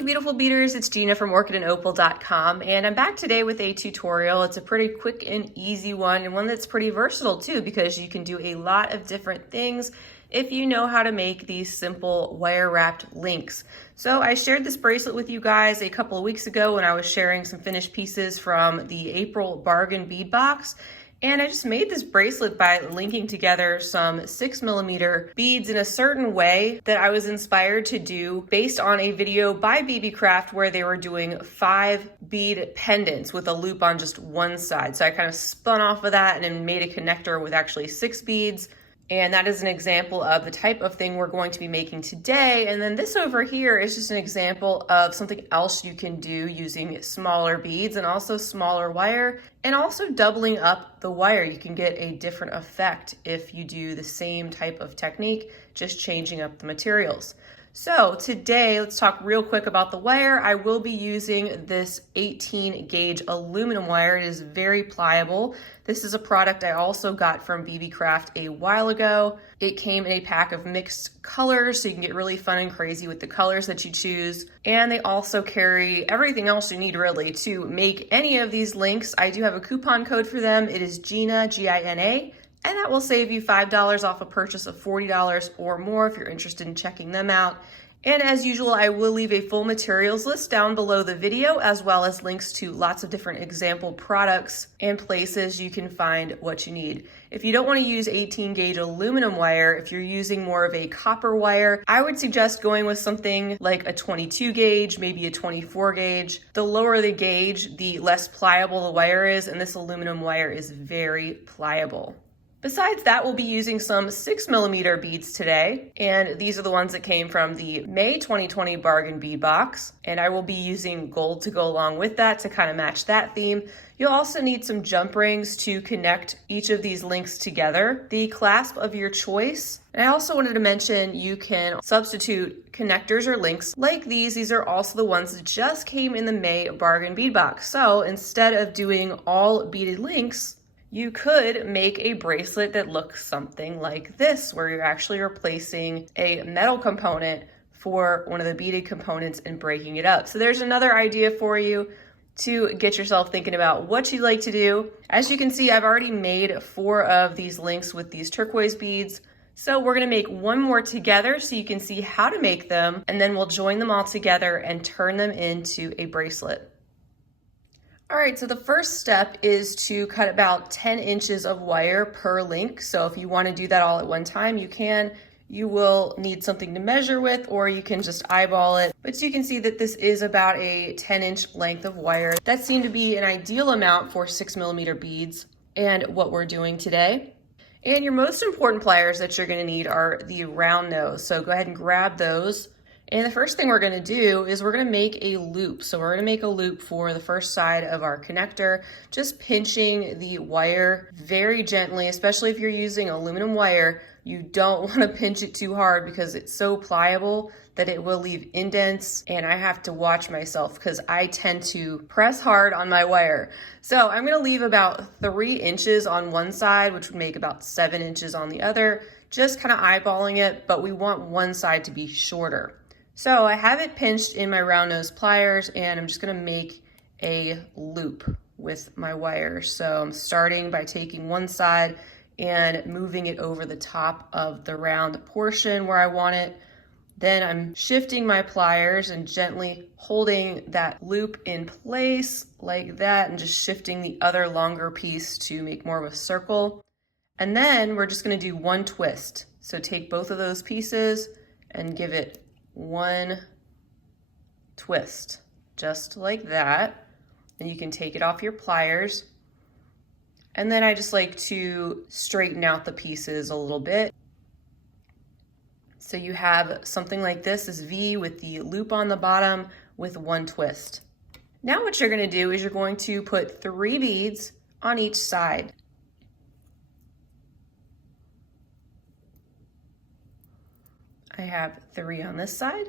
Hey beautiful beaders, it's Gina from orchidandopal.com, and I'm back today with a tutorial. It's a pretty quick and easy one, and one that's pretty versatile too, because you can do a lot of different things if you know how to make these simple wire wrapped links. So I shared this bracelet with you guys a couple of weeks ago when I was sharing some finished pieces from the April bargain bead box. And I just made this bracelet by linking together some 6mm beads in a certain way that I was inspired to do based on a video by Beebeecraft where they were doing 5 bead pendants with a loop on just one side. So I kind of spun off of that and then made a connector with actually 6 beads. And that is an example of the type of thing we're going to be making today. And then this over here is just an example of something else you can do using smaller beads and also smaller wire, and also doubling up the wire. You can get a different effect if you do the same type of technique, just changing up the materials. So today, let's talk real quick about the wire. I will be using this 18 gauge aluminum wire. It is very pliable. This is a product I also got from Beebeecraft a while ago. It came in a pack of mixed colors, so you can get really fun and crazy with the colors that you choose. And they also carry everything else you need really to make any of these links. I do have a coupon code for them. It is GINA, G-I-N-A. And that will save you $5 off a purchase of $40 or more if you're interested in checking them out. And as usual, I will leave a full materials list down below the video, as well as links to lots of different example products and places you can find what you need. If you don't want to use 18 gauge aluminum wire, if you're using more of a copper wire, I would suggest going with something like a 22 gauge, maybe a 24 gauge. The lower the gauge, the less pliable the wire is, and this aluminum wire is very pliable. Besides that, we'll be using some 6mm beads today, and these are the ones that came from the May 2020 bargain bead box, and I will be using gold to go along with that to kind of match that theme. You'll also need some jump rings to connect each of these links together, the clasp of your choice. And I also wanted to mention you can substitute connectors or links like these. These are also the ones that just came in the May bargain bead box. So instead of doing all beaded links, you could make a bracelet that looks something like this, where you're actually replacing a metal component for one of the beaded components and breaking it up. So there's another idea for you to get yourself thinking about what you like to do. As you can see, I've already made 4 of these links with these turquoise beads. So we're gonna make one more together so you can see how to make them, and then we'll join them all together and turn them into a bracelet. All right, so the first step is to cut about 10 inches of wire per link. So if you want to do that all at one time, you can. You will need something to measure with, or you can just eyeball it. But you can see that this is about a 10-inch length of wire. That seemed to be an ideal amount for 6mm beads and what we're doing today. And your most important pliers that you're going to need are the round nose. So go ahead and grab those. And the first thing we're going to do is we're going to make a loop. So we're going to make a loop for the first side of our connector, just pinching the wire very gently, especially if you're using aluminum wire. You don't want to pinch it too hard because it's so pliable that it will leave indents, and I have to watch myself because I tend to press hard on my wire. So I'm going to leave about 3 inches on one side, which would make about 7 inches on the other, just kind of eyeballing it, but we want one side to be shorter. So I have it pinched in my round nose pliers, and I'm just gonna make a loop with my wire. So I'm starting by taking one side and moving it over the top of the round portion where I want it. Then I'm shifting my pliers and gently holding that loop in place like that, and just shifting the other longer piece to make more of a circle. And then we're just gonna do one twist. So take both of those pieces and give it one twist, just like that. And you can take it off your pliers. And then I just like to straighten out the pieces a little bit. So you have something like this V with the loop on the bottom with one twist. Now what you're going to do is you're going to put 3 beads on each side. I have 3 on this side.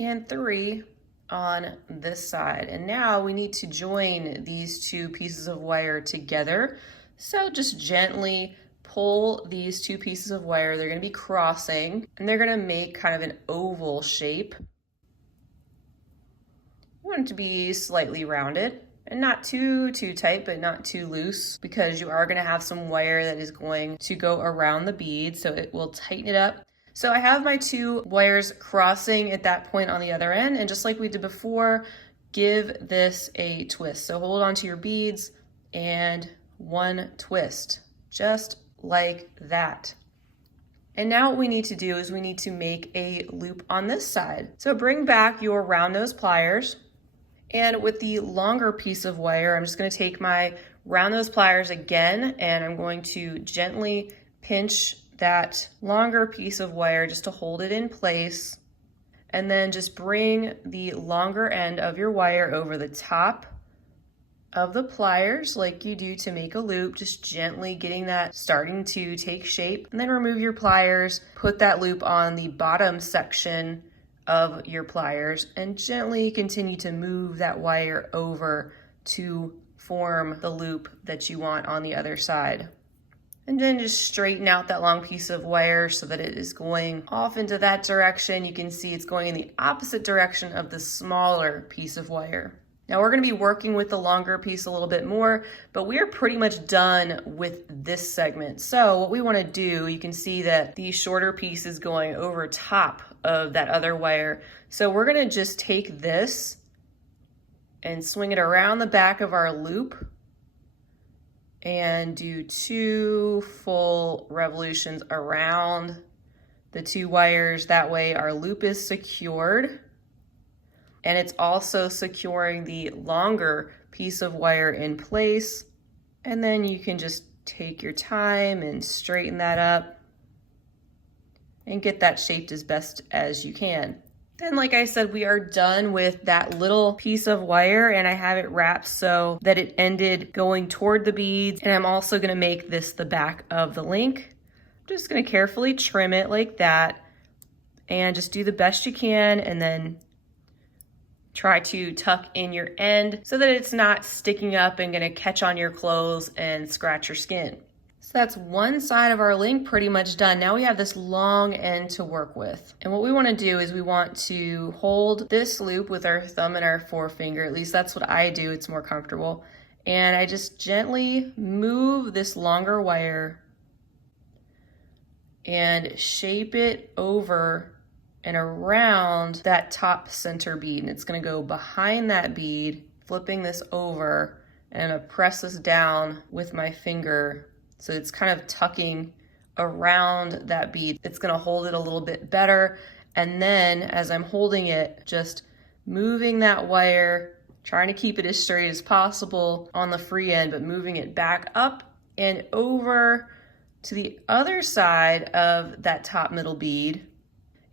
And 3 on this side. And now we need to join these two pieces of wire together. So just gently pull these two pieces of wire. They're going to be crossing and they're going to make kind of an oval shape. You want it to be slightly rounded and not too tight, but not too loose, because you are going to have some wire that is going to go around the bead, so it will tighten it up. So I have my two wires crossing at that point on the other end, and just like we did before, give this a twist. So hold on to your beads and one twist, just like that. And now what we need to do is we need to make a loop on this side. So bring back your round nose pliers, and with the longer piece of wire, I'm just going to take my round nose pliers again, and I'm going to gently pinch that longer piece of wire just to hold it in place, and then just bring the longer end of your wire over the top of the pliers like you do to make a loop, just gently getting that starting to take shape, and then remove your pliers, put that loop on the bottom section of your pliers, and gently continue to move that wire over to form the loop that you want on the other side. And then just straighten out that long piece of wire so that it is going off into that direction. You can see it's going in the opposite direction of the smaller piece of wire. Now we're going to be working with the longer piece a little bit more, but we are pretty much done with this segment. So what we want to do, you can see that the shorter piece is going over top of that other wire. So we're going to just take this and swing it around the back of our loop and do 2 full revolutions around the 2 wires. That way our loop is secured, and it's also securing the longer piece of wire in place. And then you can just take your time and straighten that up and get that shaped as best as you can. Then, like I said, we are done with that little piece of wire, and I have it wrapped so that it ended going toward the beads. And I'm also going to make this the back of the link. I'm just going to carefully trim it like that and just do the best you can, and then try to tuck in your end so that it's not sticking up and going to catch on your clothes and scratch your skin. So that's one side of our link pretty much done. Now we have this long end to work with. And what we want to do is we want to hold this loop with our thumb and our forefinger. At least that's what I do. It's more comfortable. And I just gently move this longer wire and shape it over and around that top center bead. And it's going to go behind that bead, flipping this over, and I'm going to press this down with my finger. So it's kind of tucking around that bead. It's going to hold it a little bit better. And then as I'm holding it, just moving that wire, trying to keep it as straight as possible on the free end, but moving it back up and over to the other side of that top middle bead.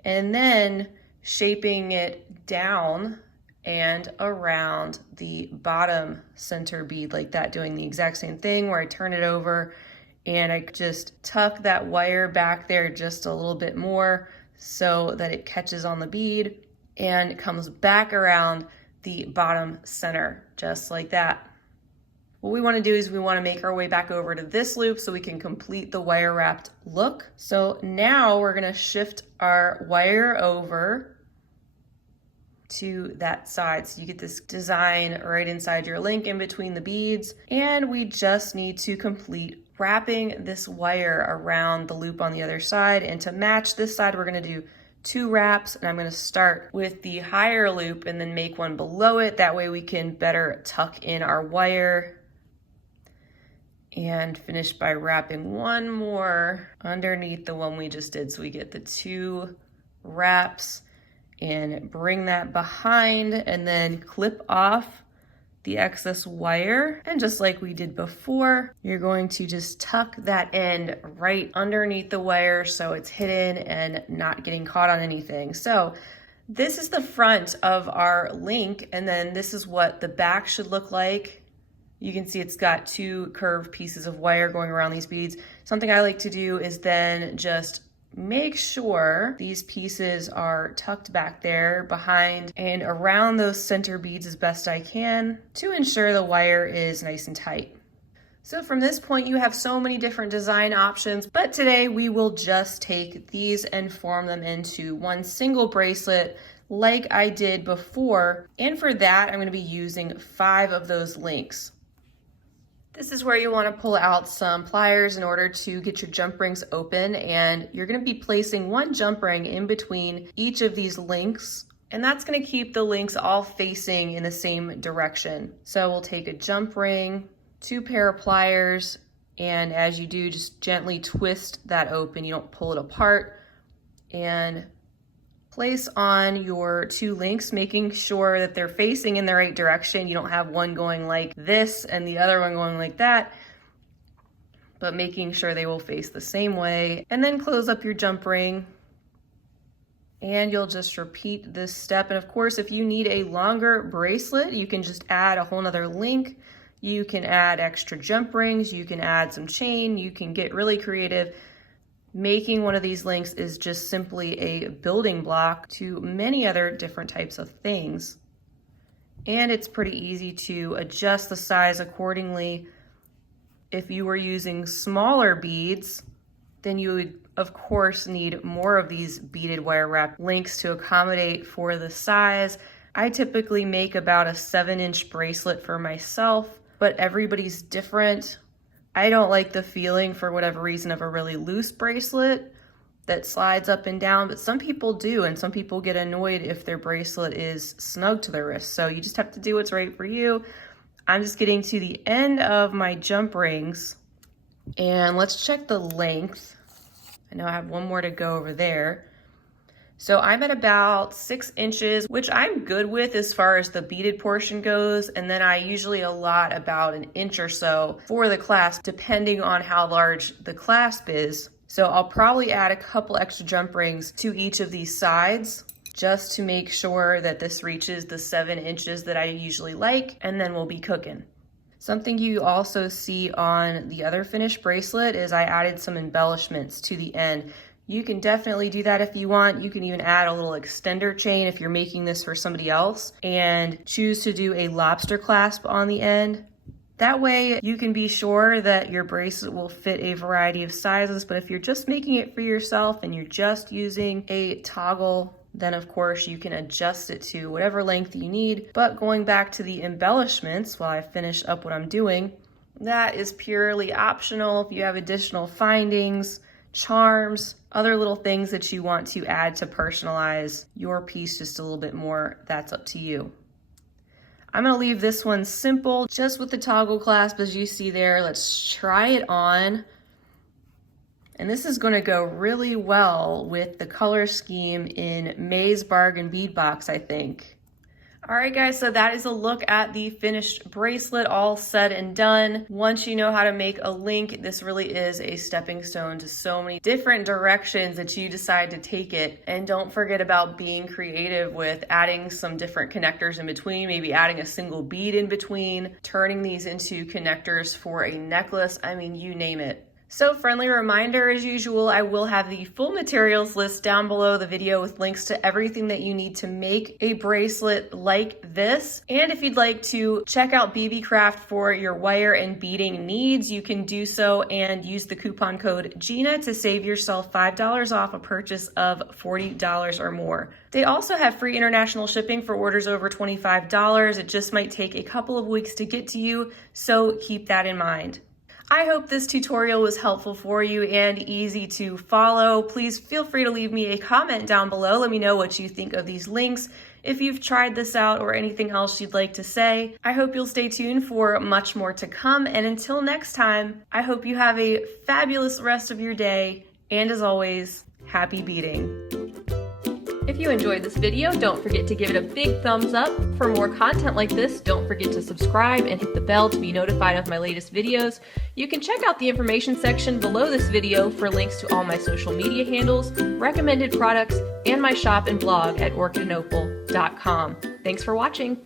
And then shaping it down and around the bottom center bead like that, doing the exact same thing where I turn it over and I just tuck that wire back there just a little bit more so that it catches on the bead and comes back around the bottom center, just like that. What we want to do is we want to make our way back over to this loop so we can complete the wire wrapped look. So now we're going to shift our wire over to that side, so you get this design right inside your link in between the beads, and we just need to complete wrapping this wire around the loop on the other side. And to match this side, we're going to do 2 wraps, and I'm going to start with the higher loop and then make one below it. That way we can better tuck in our wire, and finish by wrapping one more underneath the one we just did, so we get the 2 wraps, and bring that behind and then clip off the excess wire. And just like we did before, you're going to just tuck that end right underneath the wire so it's hidden and not getting caught on anything. So this is the front of our link, and then this is what the back should look like. You can see it's got 2 curved pieces of wire going around these beads. Something I like to do is then just make sure these pieces are tucked back there behind and around those center beads as best I can to ensure the wire is nice and tight. So from this point, you have so many different design options, but today we will just take these and form them into one single bracelet like I did before. And for that, I'm going to be using 5 of those links. This is where you want to pull out some pliers in order to get your jump rings open, and you're going to be placing one jump ring in between each of these links, and that's going to keep the links all facing in the same direction. So we'll take a jump ring, 2 pair of pliers, and as you do, just gently twist that open. You don't pull it apart, and place on your 2 links, making sure that they're facing in the right direction. You don't have one going like this and the other one going like that, but making sure they will face the same way. And then close up your jump ring, and you'll just repeat this step. And of course, if you need a longer bracelet, you can just add a whole nother link. You can add extra jump rings, you can add some chain, you can get really creative. Making one of these links is just simply a building block to many other different types of things. And it's pretty easy to adjust the size accordingly. If you were using smaller beads, then you would of course need more of these beaded wire wrap links to accommodate for the size. I typically make about a 7-inch bracelet for myself, but everybody's different. I don't like the feeling, for whatever reason, of a really loose bracelet that slides up and down, but some people do, and some people get annoyed if their bracelet is snug to their wrist. So you just have to do what's right for you. I'm just getting to the end of my jump rings, and let's check the length. I know I have one more to go over there. So I'm at about 6 inches, which I'm good with as far as the beaded portion goes. And then I usually allot about 1 inch or so for the clasp, depending on how large the clasp is. So I'll probably add a couple extra jump rings to each of these sides just to make sure that this reaches the 7 inches that I usually like, and then we'll be cooking. Something you also see on the other finished bracelet is I added some embellishments to the end. You can definitely do that if you want. You can even add a little extender chain if you're making this for somebody else, and choose to do a lobster clasp on the end. That way you can be sure that your bracelet will fit a variety of sizes, but if you're just making it for yourself and you're just using a toggle, then of course you can adjust it to whatever length you need. But going back to the embellishments while I finish up what I'm doing, that is purely optional. If you have additional findings, charms, other little things that you want to add to personalize your piece just a little bit more, that's up to you. I'm going to leave this one simple, just with the toggle clasp as you see there. Let's try it on. And this is going to go really well with the color scheme in May's Bargain Bead Box, I think. All right, guys, so that is a look at the finished bracelet, all said and done. Once you know how to make a link, this really is a stepping stone to so many different directions that you decide to take it. And don't forget about being creative with adding some different connectors in between, maybe adding a single bead in between, turning these into connectors for a necklace. I mean, you name it. So friendly reminder, as usual, I will have the full materials list down below the video with links to everything that you need to make a bracelet like this. And if you'd like to check out Beebeecraft for your wire and beading needs, you can do so and use the coupon code GINA to save yourself $5 off a purchase of $40 or more. They also have free international shipping for orders over $25. It just might take a couple of weeks to get to you, so keep that in mind. I hope this tutorial was helpful for you and easy to follow. Please feel free to leave me a comment down below. Let me know what you think of these links, if you've tried this out or anything else you'd like to say. I hope you'll stay tuned for much more to come. And until next time, I hope you have a fabulous rest of your day. And as always, happy beading. If you enjoyed this video, don't forget to give it a big thumbs up. For more content like this, don't forget to subscribe and hit the bell to be notified of my latest videos. You can check out the information section below this video for links to all my social media handles, recommended products, and my shop and blog at orchidandopal.com. Thanks for watching.